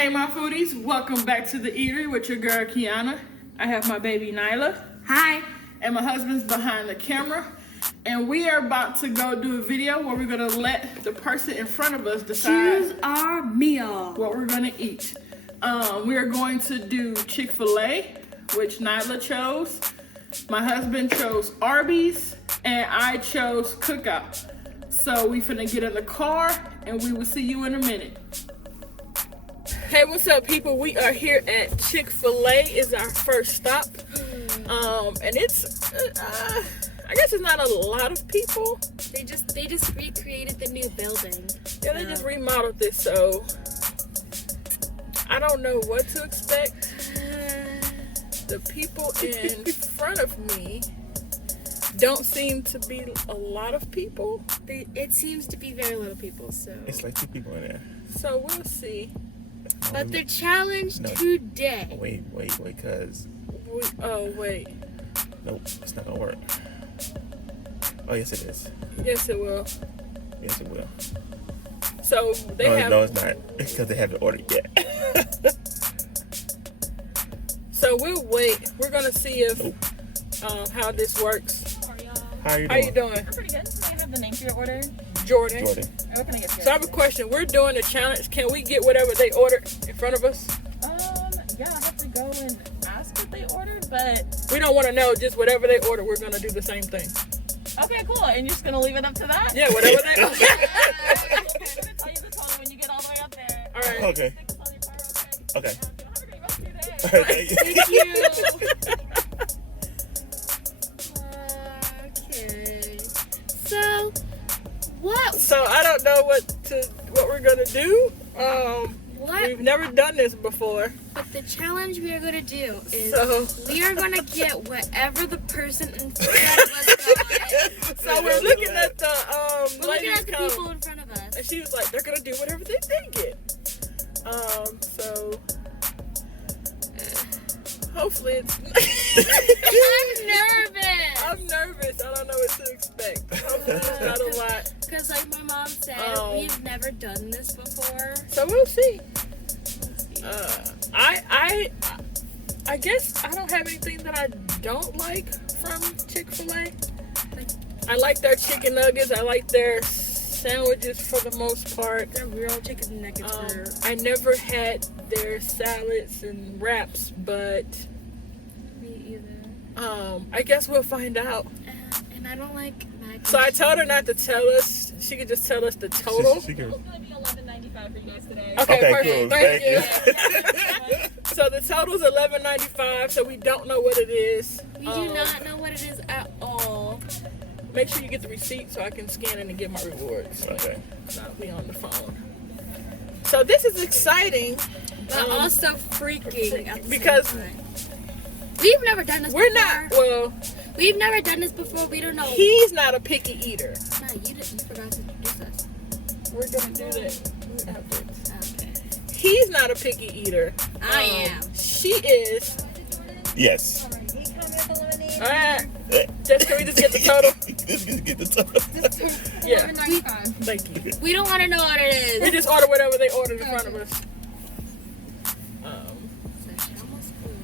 Hey my foodies, welcome back to the Eatery with your girl Kiana. I have my baby Nyla. Hi. And my husband's behind the camera. And we are about to go do a video where we're gonna let the person in front of us decide Choose our meal. what we're gonna eat. We are going to do Chick-fil-A, which Nyla chose. My husband chose Arby's, and I chose Cookout. So we finna get in the car, and we will see you in a minute. Hey, what's up, people? We are here at Chick-fil-A. It's our first stop, and it's I guess it's not a lot of people. They just recreated the new building. Yeah, they just remodeled this, so I don't know what to expect. The people in front of me don't seem to be a lot of people. It seems to be very little people, so. It's like 2 people in there. So we'll see. But the challenge today. Wait, cause. Wait. Nope, it's not gonna work. Oh, yes, it is. Yes, it will. Yes, it will. So they have. No, it's not. It's because they haven't ordered yet. So we'll wait. We're gonna see if how this works. How are you doing? How you doing? I'm pretty good. Can I have the name for your order? Jordan. What can I get you? So I have a question. We're doing a challenge. Can we get whatever they ordered in front of us? Yeah, I have to go and ask what they ordered, but We don't want to know. Just whatever they order, we're gonna do the same thing. okay, cool. And you're just gonna leave it up to that? Yeah, whatever they order. I'm gonna tell you the total when you get all the way up there. All right. Okay. Stick this on your car, Okay. Have a great rest of your day. Thank you. Okay. So, what? So I don't know what we're gonna do. What? We've never done this before. But the challenge we are going to do is So- we are going to get whatever the person in front of us got. So we're looking at the We're looking ladies at the come, people in front of us. and she was like, they're gonna do whatever they get. So hopefully it's. I'm nervous. I'm nervous. I don't know what to expect. Hopefully it's not a lot. Because like my mom said, we've never done this before. So we'll see. I guess I don't have anything that I don't like from Chick-fil-A. I like their chicken nuggets. I like their sandwiches for the most part. They're real chicken nuggets. I never had their salads and wraps, but Me either. I guess we'll find out. And I don't like mac. So I told her not to tell us. She could just tell us the total. She can- It's gonna be $11.95 for you guys today. Okay, Okay, perfect. cool. Thank Thank you. So the total's $11.95. So we don't know what it is. We do not know what it is at all. Make sure you get the receipt so I can scan it and get my rewards. Okay. So I'll be on the phone. So this is exciting. But also freaking. At the because same time. We've never done this we're before. not. Well, We've never done this before. We don't know. he's not a picky eater. No, you forgot to introduce us. We're gonna do that. After. Okay. He's not a picky eater. I am. She is. Yes. All right. Can we just get the total? Let's get the total. Yeah. $11.95. Thank you. We don't want to know what it is. We just order whatever they ordered in front of us.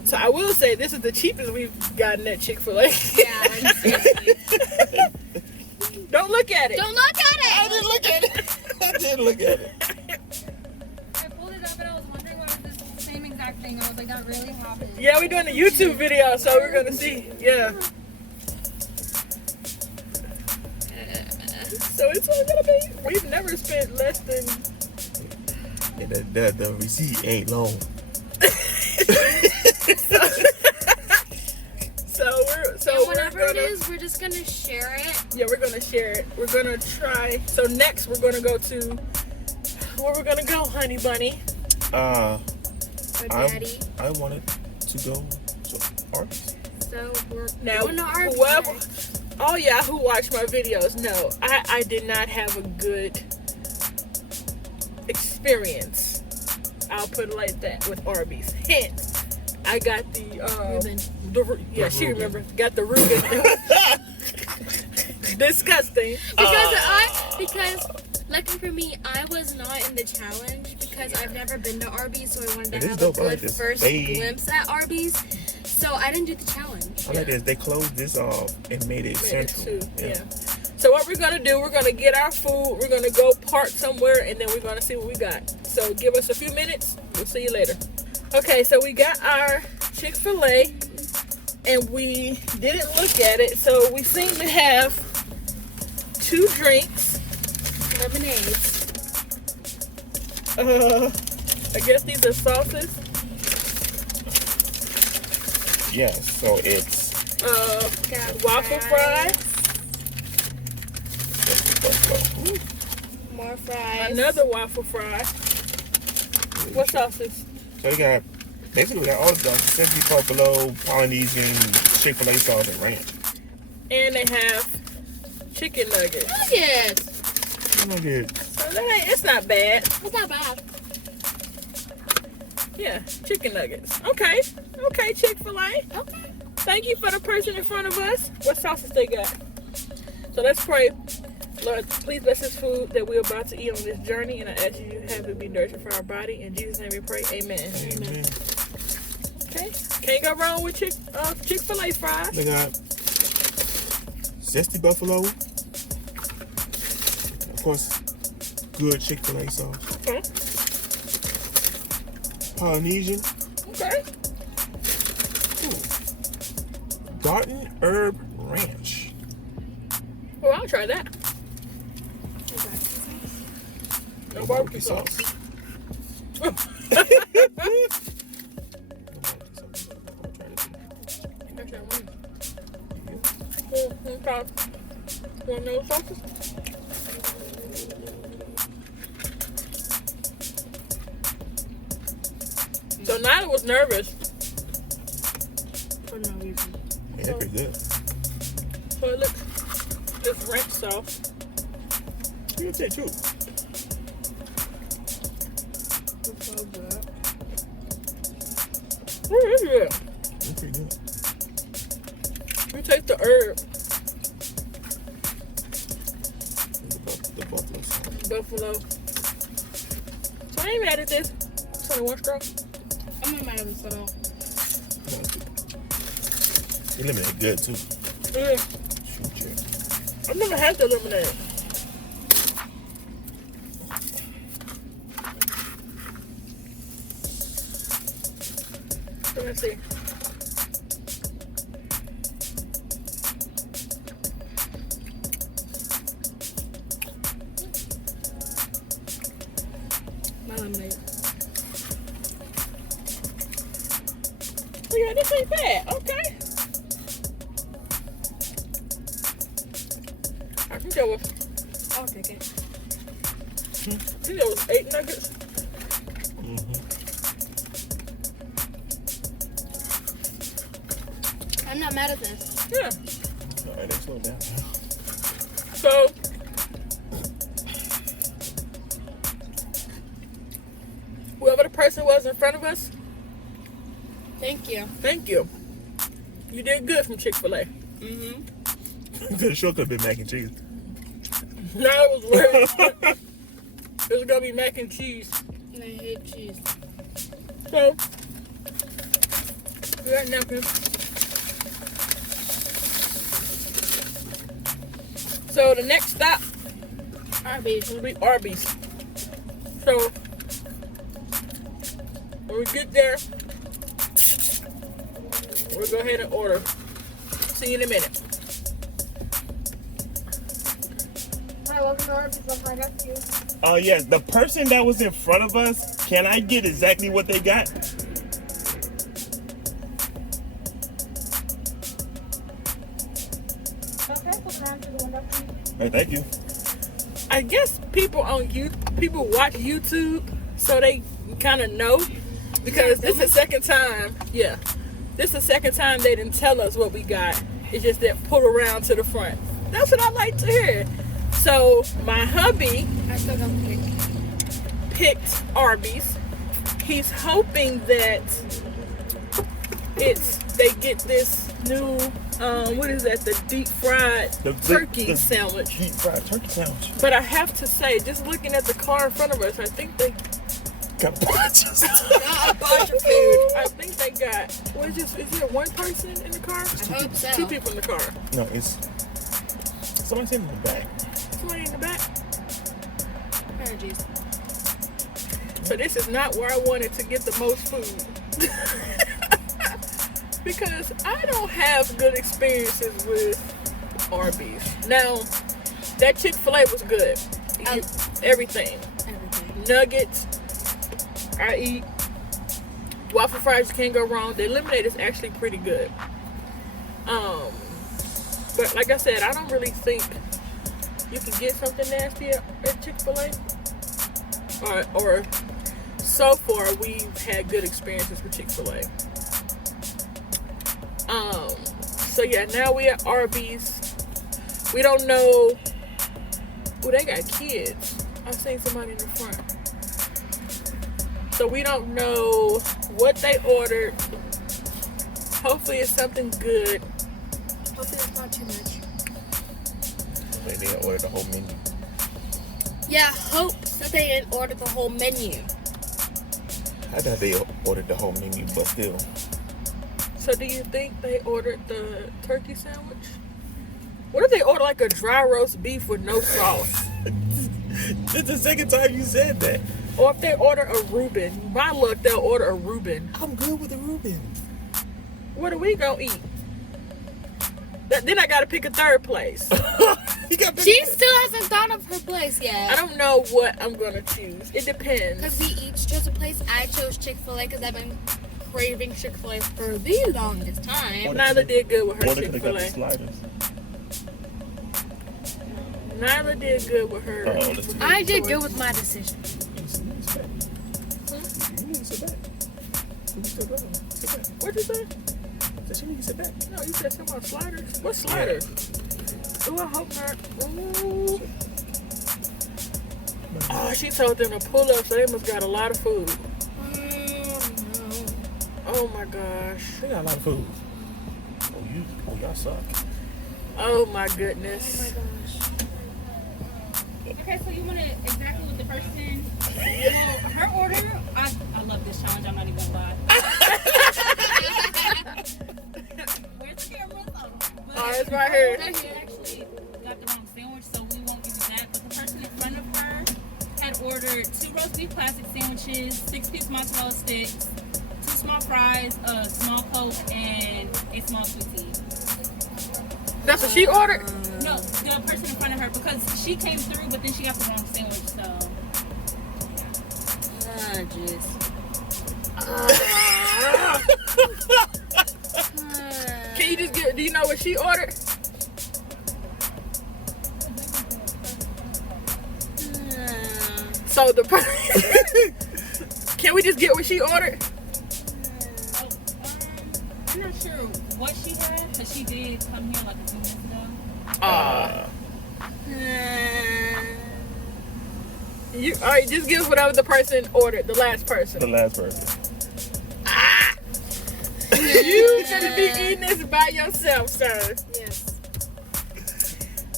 So I will say this is the cheapest we've gotten at Chick-fil-A. Yeah, seriously. Don't look at it. Don't look at it. I didn't look at it. I didn't look at it. I pulled it up and I was wondering what was the same exact thing. I was like, that really happened. Yeah, we're doing a YouTube video, so we're gonna see. Yeah. So it's all gonna be. We've never spent less than. Yeah, the receipt ain't long. And whatever it is, we're just gonna share it. Yeah, we're gonna share it. We're gonna try. So next, we're gonna go to. Where we're gonna go, honey bunny? Or daddy. I wanted to go to Arby's. So we're Now, going to Arby whoever, next. all y'all who watch my videos know I did not have a good experience. I'll put it like that with Arby's. Hence, I got the Reuben. she remembers. Got the Reuben. Disgusting. Because lucky for me, I was not in the challenge because I've never been to Arby's, so I wanted It to is have dope. I a like good this. first They- glimpse at Arby's. So I didn't do the challenge. I like this. They closed this off and made it central. Yeah. So what we're gonna do, we're gonna get our food, we're gonna go park somewhere, and then we're gonna see what we got. So give us a few minutes, we'll see you later. Okay, so we got our Chick-fil-A, and we didn't look at it, so we seem to have 2 drinks. Lemonades. I guess these are sauces. Yes, so it's Got Waffle fries. buffalo. More fries. Another waffle fry. What sauces? So we got basically we got all the sauces: Simply Buffalo, Polynesian, Chick-fil-A sauce, and ranch. And they have chicken nuggets. Nuggets. I'm good. So it's not bad. It's not bad. Yeah, chicken nuggets. Okay, Chick-fil-A. Okay. Thank you for the person in front of us. What sauces they got? So let's pray. Lord, please bless this food that we're about to eat on this journey, and I ask you to have it be nourishing for our body. In Jesus' name we pray, amen. Amen. Okay, can't go wrong with Chick-fil-A fries. They got zesty buffalo. Of course, good Chick-fil-A sauce. Okay, Polynesian. okay. Garden herb ranch. Well, I'll try that. No barbecue sauce. I'm gonna try this one. Okay. One of those sauces? So Nyla was nervous. For no reason. Yeah, they're pretty good. So it looks this ranch sauce. You can say too. It's so good. What is it? They're pretty good. You taste the herb. The buffalo sauce. Buffalo. So I ain't mad at this. 21 straw. I'm not mad at this at all. The lemonade good too. Yeah. Shoot you. I've never had the lemonade. So let's see. My lemonade. Oh yeah, this ain't bad. Okay. I think that was I'll take it. I think that was 8 nuggets. I'm not mad at this. Yeah. All right, they slow down. So whoever the person was in front of us, Thank you. thank you. You did good from Chick-fil-A. The show could have been mac and cheese. No, it was worse. It was gonna be mac and cheese. And I hate cheese. So we got napkins. So the next stop Arby's. will be Arby's. So when we get there, we'll go ahead and order. See you in a minute. Hi, welcome to Arby's. I'll find out for you. Oh yes, the person that was in front of us, can I get exactly what they got? Okay, so now to the window, please. Hey, thank you. I guess people watch YouTube, so they kind of know, because this is the second time. Yeah, this is the second time they didn't tell us what we got. It's just that pull around to the front. That's what I like to hear. So my hubby I still got the cake. picked Arby's. He's hoping that they get this new what is that? The deep fried turkey sandwich. Deep fried turkey sandwich. But I have to say, just looking at the car in front of us, I think they Got a bunch of stuff. Got a bunch of food. I think they got. Is there one person in the car? I hope so. 2 people in the car. No, it's somebody's in the back. Somebody in the back. Allergies. So this is not where I wanted to get the most food. Because I don't have good experiences with Arby's. Now, that Chick-fil-A was good. Everything. Nuggets, I eat. Waffle fries, you can't go wrong. The lemonade is actually pretty good. But like I said, I don't really think you can get something nasty at Chick-fil-A. Or so far, we've had good experiences with Chick-fil-A. So yeah, now we at Arby's. We don't know. Oh, they got kids. I seen somebody in the front. So we don't know what they ordered. Hopefully it's something good. Hopefully it's not too much. Wait, they ordered the whole menu. Yeah, hope that they didn't order the whole menu. I thought they ordered the whole menu, but still. So do you think they ordered the turkey sandwich? What if they ordered like a dry roast beef with no sauce? This is the second time you said that. Or if they order a Reuben. My luck, they'll order a Reuben. I'm good with the Reuben. What are we gonna eat? Then I gotta pick a third place. She still hasn't thought of her place yet. I don't know what I'm gonna choose. It depends. Because we each chose a place. I chose Chick-fil-A because I've been craving Chick-fil-A for the longest time. Nyla did good with her Or they could have got the Chick-fil-A. sliders. Nyla did good with her. Oh, I did good with my decision. You need to sit back. You need to sit back. Sit back. What'd you say? Said you need to sit back. No, you said something about sliders. What sliders? Oh, I hope not. Ooh. Oh, she told them to pull up, so they must got a lot of food. Oh my gosh. They got a lot of food. Oh, y'all suck. Oh my goodness. Okay, so you want it exactly with the person? Well, her order, I love this challenge, I'm not even gonna lie. Where's the camera? Oh, it's right here. She actually got the wrong sandwich, so we won't give you that. But the person in front of her had ordered 2 roast beef classic sandwiches, 6-piece mozzarella sticks, 2 small fries, a small Coke, and a small sweet tea. That's what she ordered? No, the person in front of her, because she came through, but then she got the wrong sandwich, so. Can you just do you know what she ordered? So the person, can we just get what she ordered? Oh, I'm not sure what she had, but she did come here like a few minutes ago. You all right? Just give whatever the person ordered. The last person. The last person. You shouldn't be eating this by yourself, sir. Yes.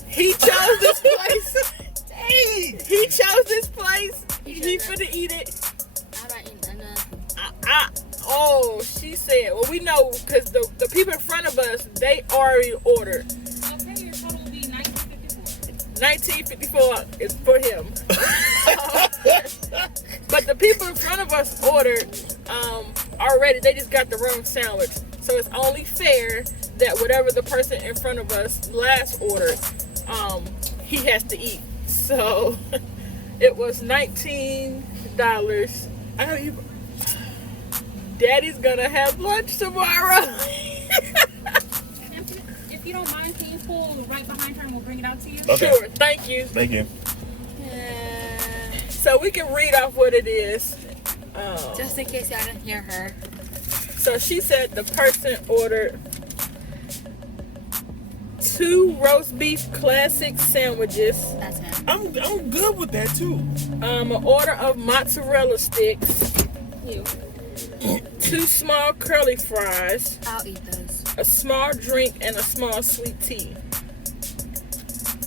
He chose this place. He chose this place. He finna eat it. I'm not eating enough. Oh, she said. Well, we know because the people in front of us, they already ordered. Okay, your total will be $19.54. 1954 is for him. But the people in front of us ordered already. They just got the wrong sandwich. So it's only fair that whatever the person in front of us last ordered, he has to eat. So it was $19. I gotta eat. Daddy's gonna have lunch tomorrow. If you don't mind, can you pull right behind her and we'll bring it out to you? Okay. Sure, thank you. Thank you. So we can read off what it is. Just in case y'all didn't hear her. So she said the person ordered 2 roast beef classic sandwiches, That's him. I'm good with that too. an order of mozzarella sticks, You. 2 small curly fries, I'll eat those. a small drink, and a small sweet tea.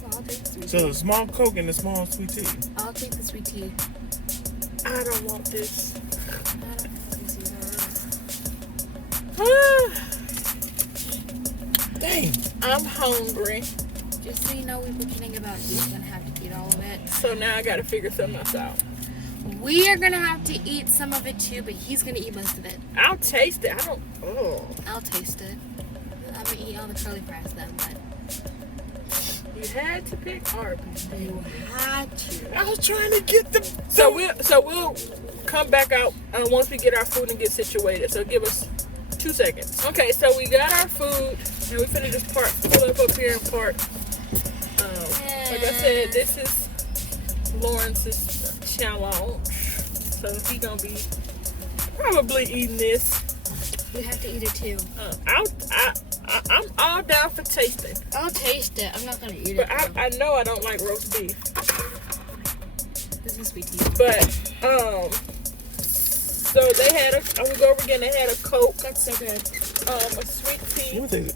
I'll take the sweet So tea. a small Coke and a small sweet tea. I'll take the sweet tea. I don't want this. I don't want this either. Dang. I'm hungry. Just so you know, we were kidding about he's gonna have to eat all of it. So now I gotta figure something else out. We are gonna have to eat some of it too, but he's gonna eat most of it. I'll taste it. I don't. Oh. I'll taste it. I'm gonna eat all the curly fries then, but You had to pick Arby. you had to. I was trying to get the. So we'll come back out once we get our food and get situated. So give us 2 seconds. Okay, so we got our food and we finna just pull up here and park. Like I said, this is Lawrence's challenge, so he gonna be probably eating this. You have to eat it too. I'm all down for tasting, I'll taste it. I'm not gonna eat but it. I know I don't like roast beef. This is sweet tea. But so they had we go over again. They had a Coke, That's so good. a sweet tea. Let me take it.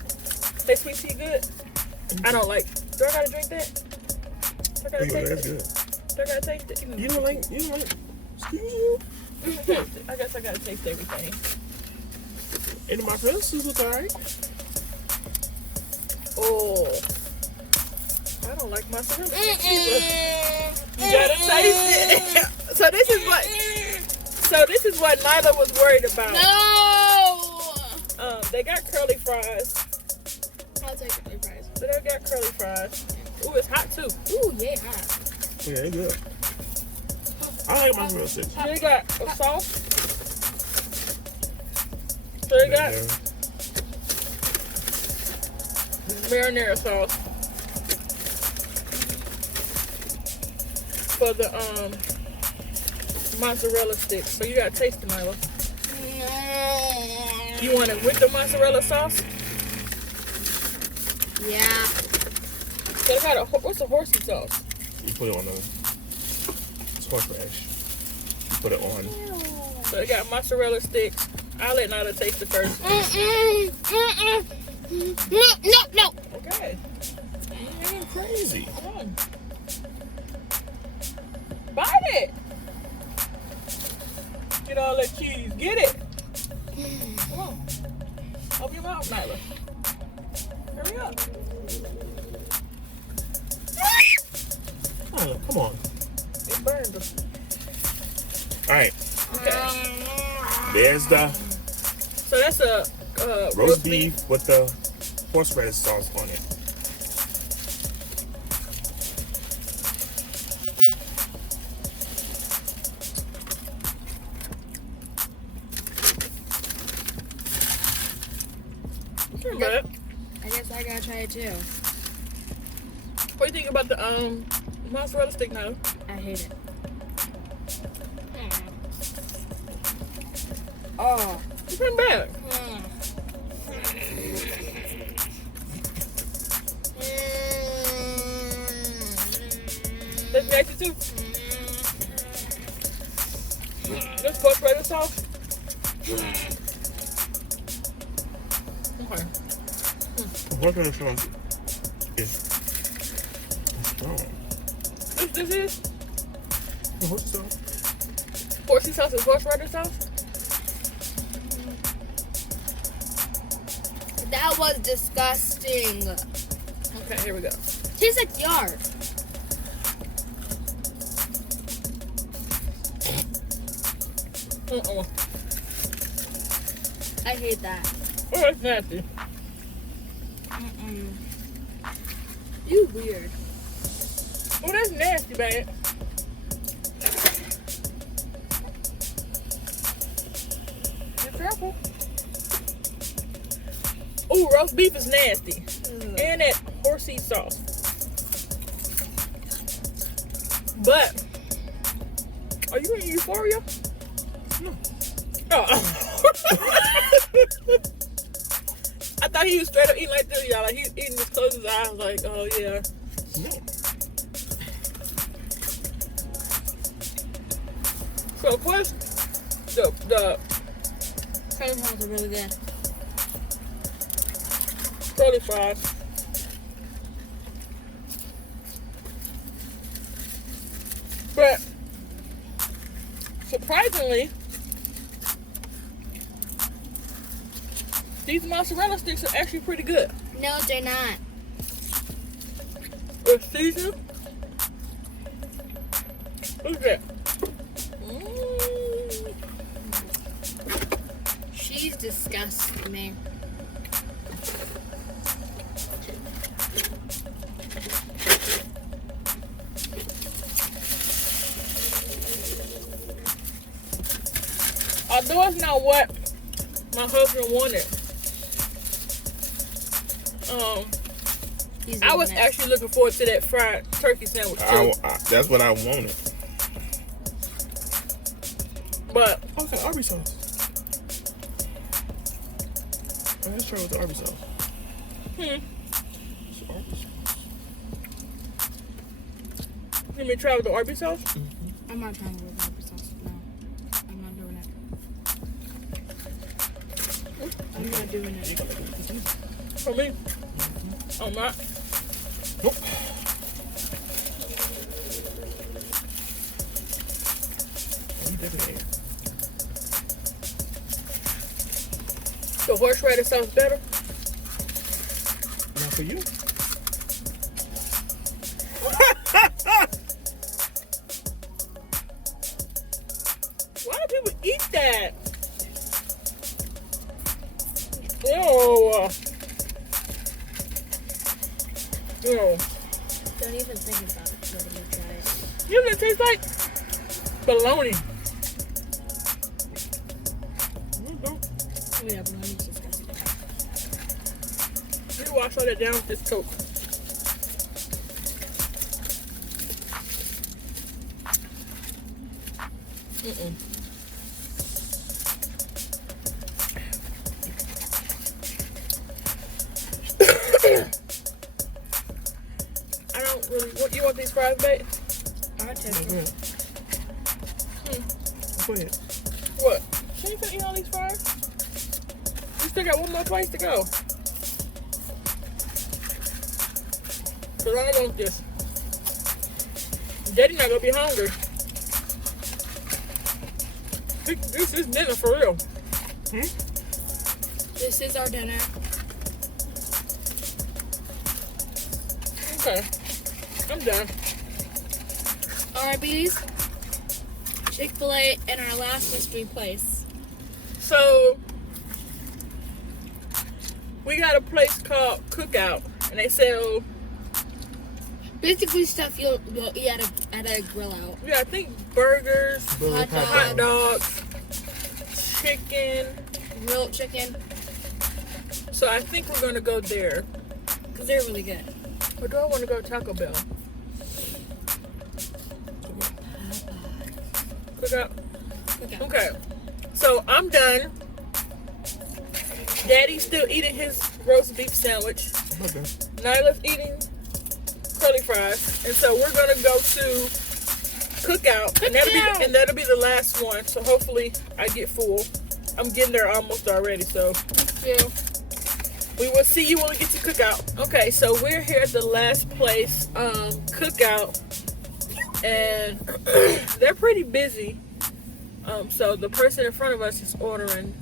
They sweet tea good. I don't like. Do I gotta drink that? Do I gotta Yeah, taste that's it? good. Do I gotta taste it? You don't like. Excuse you. I guess I gotta taste everything. And my friends look alright. Oh, I don't like mozzarella. You gotta taste it. So this is what Nyla was worried about. No! They got curly fries. I'll take the fries. So they got curly fries. Ooh, it's hot too. Ooh, yeah, hot. Yeah, it's good. I like mozzarella sticks. So they got a sauce. So they got marinara sauce for the mozzarella sticks. So you gotta taste it, Nyla. You want it with the mozzarella sauce? Yeah. So they got what's the horsey sauce? You put it on the horseradish. You put it on. So they got mozzarella sticks. I'll let Nyla taste it first. No. Okay. You're crazy. Bite it. Get all that cheese. Get it. Come on. Open your mouth, Nyla. Hurry up. Oh, come on. It burned us. Alright. Okay. There's the So that's a roast beef with the horseradish sauce on it. But I guess I gotta try it too. what do you think about the mozzarella stick now? I hate it. Oh. It's been bad. That's nasty too. This horseradish sauce. Okay. Horseradish sauce is strong. This is The horseradish sauce. horsey sauce is horseradish sauce. That was disgusting. Okay, here we go. Tastes like yard. I hate that. Oh, that's nasty. You weird. Oh, that's nasty, babe. Be careful. Ooh, roast beef is nasty. And that horsey sauce. But, are you in Euphoria? No. Oh. I thought he was straight up eating like this, y'all. Like, he's eating his closed his eyes. Like, oh, yeah. No. So, of course, the Curly fries are really good. curly fries. But surprisingly, these mozzarella sticks are actually pretty good. No, they're not. It's seasoned. Look at that. She's disgusting me. Although it's not what my husband wanted, I was actually looking forward to that fried turkey sandwich too. That's what I wanted. But Okay, Arby sauce. Let's try with the Arby sauce. It's Arby sauce. let me try with the Arby sauce. I'm not trying to with Arby sauce. No, I'm not doing it. I'm not doing it. You gotta do this easy. For me, I'm not. Nope. You definitely ain't. The horseradish sauce better. Not for you. Why do people eat that? Oh. Oh. Don't even think about it. Let me try it. You know what it tastes like? Bologna. Oh yeah, but I'm disgusting. You wash all that down with this Coke. I don't really. What you want these fries, babe? I'll taste Yeah. it. Go ahead. What? Can you eat all these fries? You still got one more place to go. Cause I don't want this. Daddy not gonna be hungry. This is dinner for real. This is our dinner. Okay. I'm done. Arby's, Chick-fil-A, and our last mystery place. So we got a place called Cookout, and they sell. Basically stuff you'll eat at a grill out. Yeah, I think burgers, Hot hot dogs, chicken. Grilled chicken. So I think we're gonna go there. Because they're really good. Or do I want to go to Taco Bell? Cookout. Okay. So I'm done. Daddy's still eating his roast beef sandwich. Okay. Nyla's eating curly fries. And so we're gonna go to Cookout. And that'll be the last one. So hopefully I get full. I'm getting there almost already, so yeah. We will see you when we get to Cookout. Okay, so we're here at the last place, Cookout, and they're pretty busy. So the person in front of us is ordering.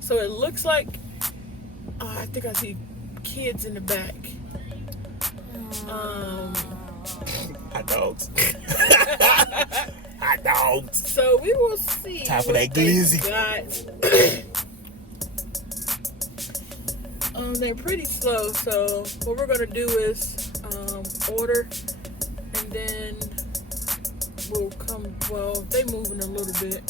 So it looks like I think I see kids in the back. Hot dogs. Hot dogs. So we will see. Time for what that they glizzy. got. They're pretty slow, so what we're gonna do is order, and then we'll come. Well, they moving a little bit.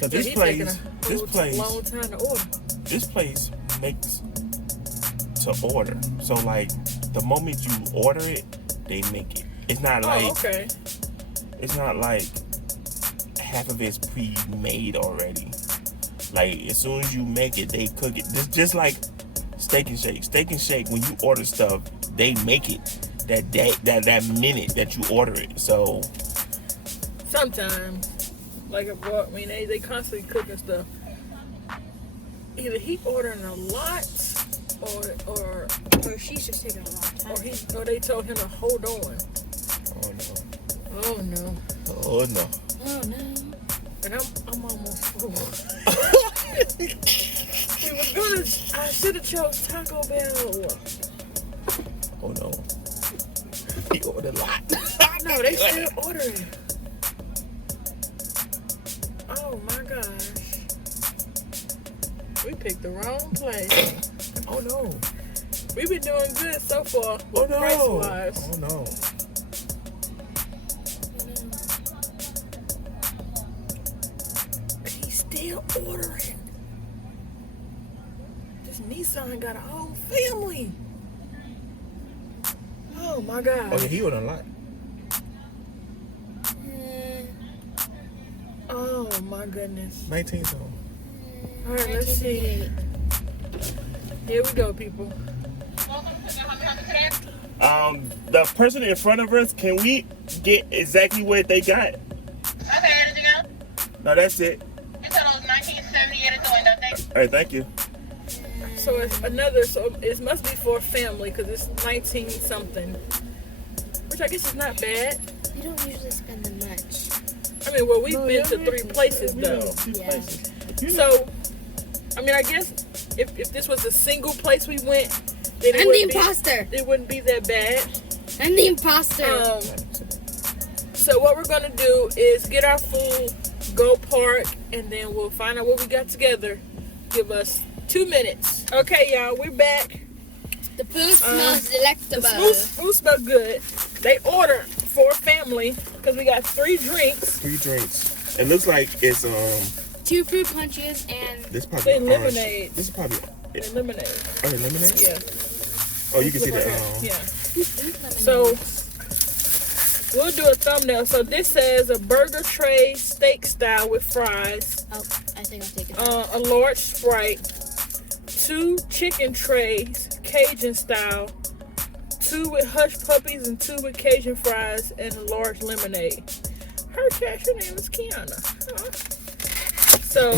So this He's place, taking a long time to order. this place makes to order. So like the moment you order it, they make it. It's not like okay. it's not like half of it's pre-made already. Like as soon as you make it, they cook it. Just like Steak and Shake. Steak and Shake, when you order stuff, they make it that minute that you order it. So Sometimes, like I mean, they constantly cooking stuff. Either he ordering a lot, or she's just taking a long time. or they told him to hold on. oh no. Oh no. Oh no. Oh no. And I'm almost full. I should have chose Taco Bell. Oh no. He ordered a lot. No, they still ordering. Oh my gosh. We picked the wrong place. Oh no. We've been doing good so far. Oh no. Price-wise. Oh no. He's still ordering. This Nissan got a whole family. Oh my gosh. Oh yeah, he ordered a lot. Oh my goodness. 19 so. All right, let's see. Here we go, people. The person in front of us, can we get exactly what they got? Okay, anything else? No, that's it. You said it was 1978 at the window. Thanks. All right, thank you. So it's another, so it must be for a family because it's 19 something. Which I guess is not bad. We don't usually spend that much. I mean, well, we've been to 3 places though. Yeah. So, I mean, I guess if this was a single place we went, then I'm the imposter. it wouldn't be that bad. I'm the imposter. So what we're gonna do is get our food, go park, and then we'll find out what we got together. Give us 2 minutes. Okay, y'all, we're back. The food smells The delectable. food smells good. They ordered for a family because we got 3 drinks. 3 drinks. It looks like it's 2 fruit punches and this probably Then orange. lemonade. This is probably And lemonade. oh, the lemonade. Yeah. Oh, you can see Look the right here. Yeah. lemonade. So we'll do a thumbnail. So this says a burger tray, steak style with fries, Oh, I think I'll take it. a large Sprite, 2 chicken trays, Cajun style, 2 with hush puppies and 2 with Cajun fries, and a large lemonade. Her name is Kiana. Huh? So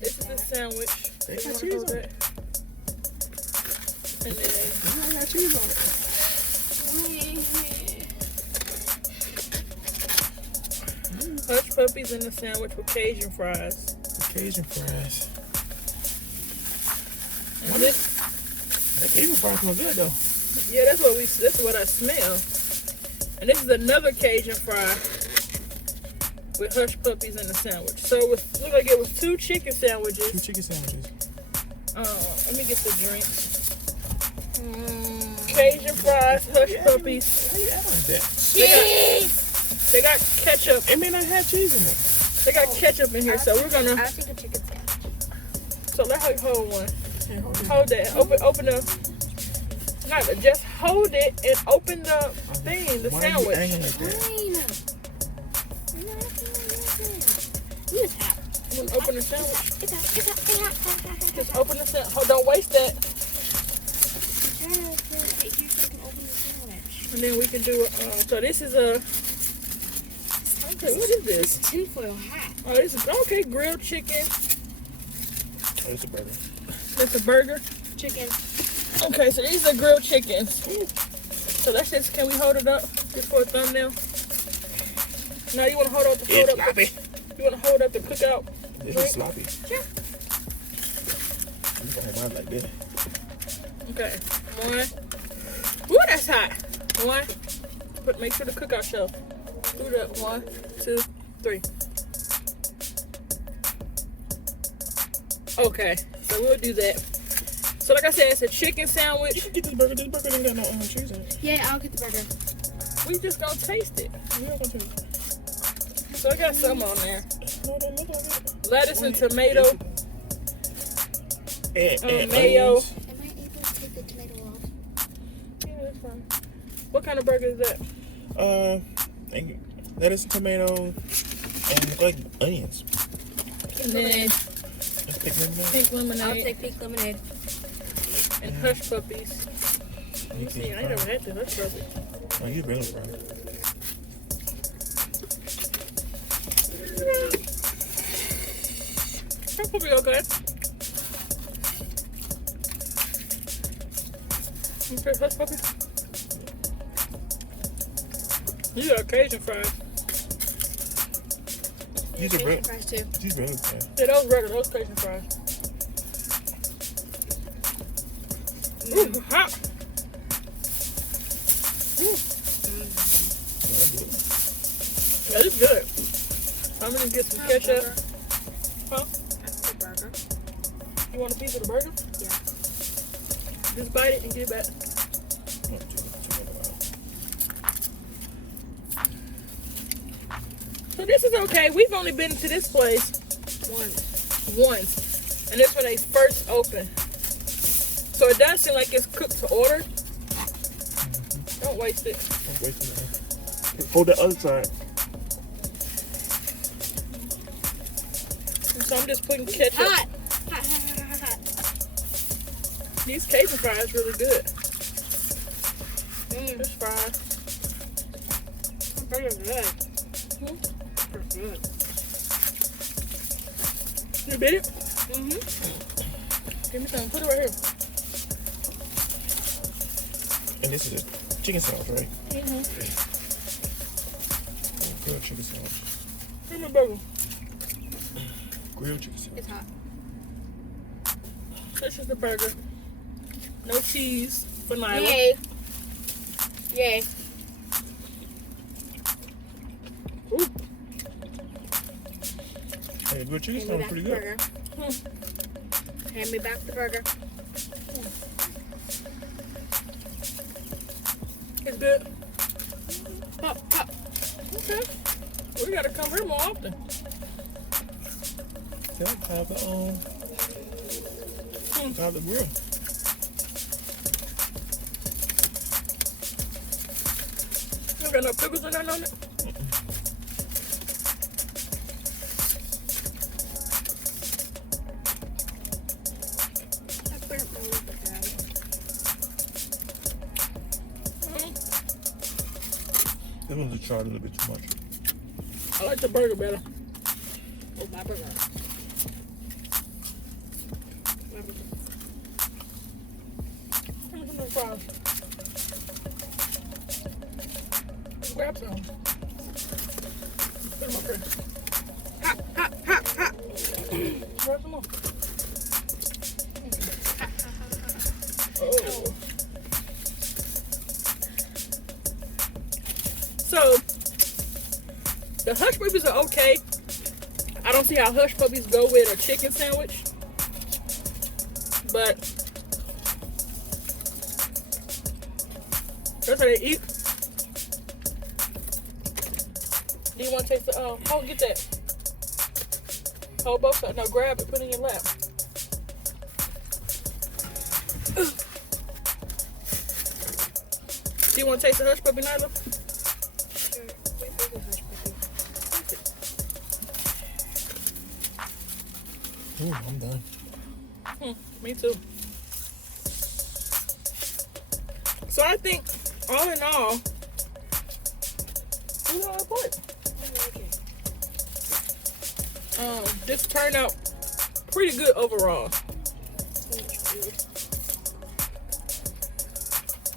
this is the sandwich. They You got wanna cheese hold on that? it. And then They got cheese on it. hush puppies in the sandwich with Cajun fries. Cajun fries. And this, That Cajun fries smell good though. yeah, that's what I smell. And this is another Cajun fry with hush puppies in the sandwich. So it looked like it was 2 chicken 2 sandwiches. chicken sandwiches. Let me get the drinks. Cajun fries, hush puppies. How you add like that? They got ketchup. It may not have cheese in it. They got ketchup in here, so we're gonna. I'll take a chicken sandwich. So let her hold one. Yeah, hold it. Hold that. Open the. Not just hold it and open the thing, the Why are you sandwich. acting like that? Fine. You just have. You wanna open the sandwich? It's hot. Just open the sandwich. Oh, don't waste that. And then we can do. So this is a. Okay, what is this? Tinfoil hat. Oh, this is okay. Grilled chicken. Oh, it's a burger. It's a burger. Chicken. Okay, so these are grilled chickens. So that's just. Can we hold it up just for a thumbnail? Now you want to hold up the It's sloppy. You want to hold up the Cookout? This drink? is sloppy. Sure. I'm gonna have mine like this. Okay. 1. Ooh, that's hot. 1. Make sure the Cookout shelf. Do that. 1, 2, 3. Okay, so we'll do that. So like I said, it's a chicken You sandwich. can get this burger. This burger ain't got no cheese in it. Yeah, I'll get the burger. We just gonna taste it. We not gonna taste it. So I got some on there. No, it don't look like it. Lettuce and tomato. And mayo. onions. Am I able to take the tomato off? Yeah, that's fine. What kind of burger is that? Lettuce and tomato and like onions. And then Let's pick lemonade. pink I'll lemonade take pink lemonade. and hush puppies. You Let me see, can I ain't never had the hush puppies. Oh, you really fried. Hush puppy okay. Okay, hush puppy. You got Cajun fries. These are Cajun real. fries too. These really good. Yeah, those regular, those Cajun fries. Ooh, hot. Yeah, it's good. I'm gonna get some ketchup. Huh? The burger. You want a piece of the burger? Yeah. Just bite it and get it back. So this is okay. We've only been to this place once. And this when they first opened. So it does seem like it's cooked to order. Don't waste it. Don't waste it. Hold the other side. And so I'm just putting ketchup. Hot. These Cajun fries really good. Fish fries. Burger's good. It's good. You bit it? Mm-hmm. Give me some. Put it right here. And this is a chicken sandwich, right? Mm-hmm. Grilled chicken sandwich. Give me a burger. Grilled chicken sandwich. It's hot. This is the burger. No cheese for Nyla. Yay. Yay. Ooh. Hey, grilled chicken Hand me sandwich back pretty the good. burger. Hand me back the burger. It's good. Pop, pop. Okay. We gotta come here more often. Yeah, have the grill. You got no pickles or nothing on it? I burnt my lip again. This one's tried a little bit too much. I like the burger better. Oh, my burger. Give me some of the fries. Grab some. Put them up here. Hot, hot, hot, hot. Grab some more. Oh. So, the hush puppies are okay. I don't see how hush puppies go with a chicken sandwich. But that's how they eat. Do you want to taste the, oh, get that. Hold both sides. No, grab it, put it in your lap. Do you want to taste the hush puppy, Nyla? Sure. Wait for the hush puppy. Ooh, I'm done. Me too. So I think, all in all, you know what? This turned out pretty good overall.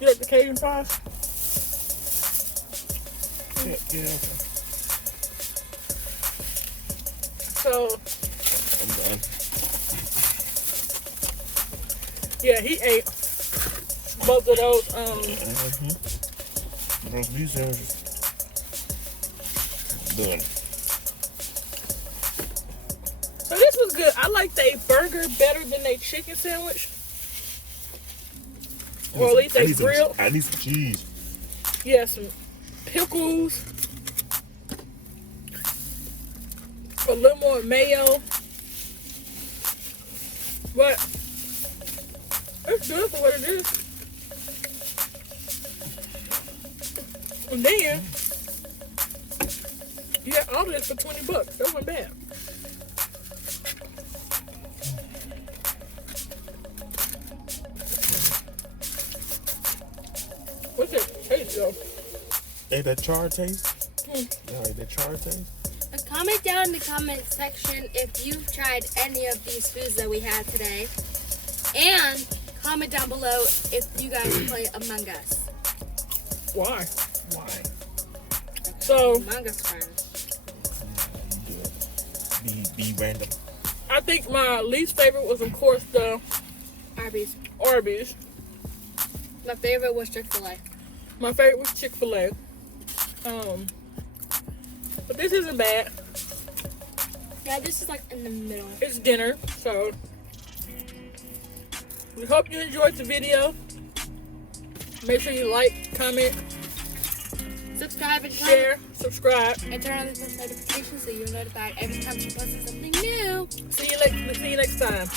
You like the Cajun fries? Yeah, okay. So, I'm done. yeah, he ate both of those. Roast beef sandwiches. Done. So this was good. I like their burger better than their chicken sandwich. Or at least they grilled. I need some cheese. Yeah, some pickles. A little more mayo. But it's good for what it is. And then you got all this for $20. That wasn't bad. What's that taste though? Hey, that char taste? Yeah, that char taste? Comment down in the comment section if you've tried any of these foods that we had today. And comment down below if you guys play Among Us. Why? Why? So Among Us friends. Be random. I think my least favorite was, of course, the Arby's. Arby's. My favorite was Chick-fil-A. My favorite was Chick-fil-A. But this isn't bad. Yeah, this is like in the middle. It's dinner, so we hope you enjoyed the video. Make sure you like, comment, Subscribe and share, subscribe. and turn on the post notifications so you're notified every time she posts something new. See you next time.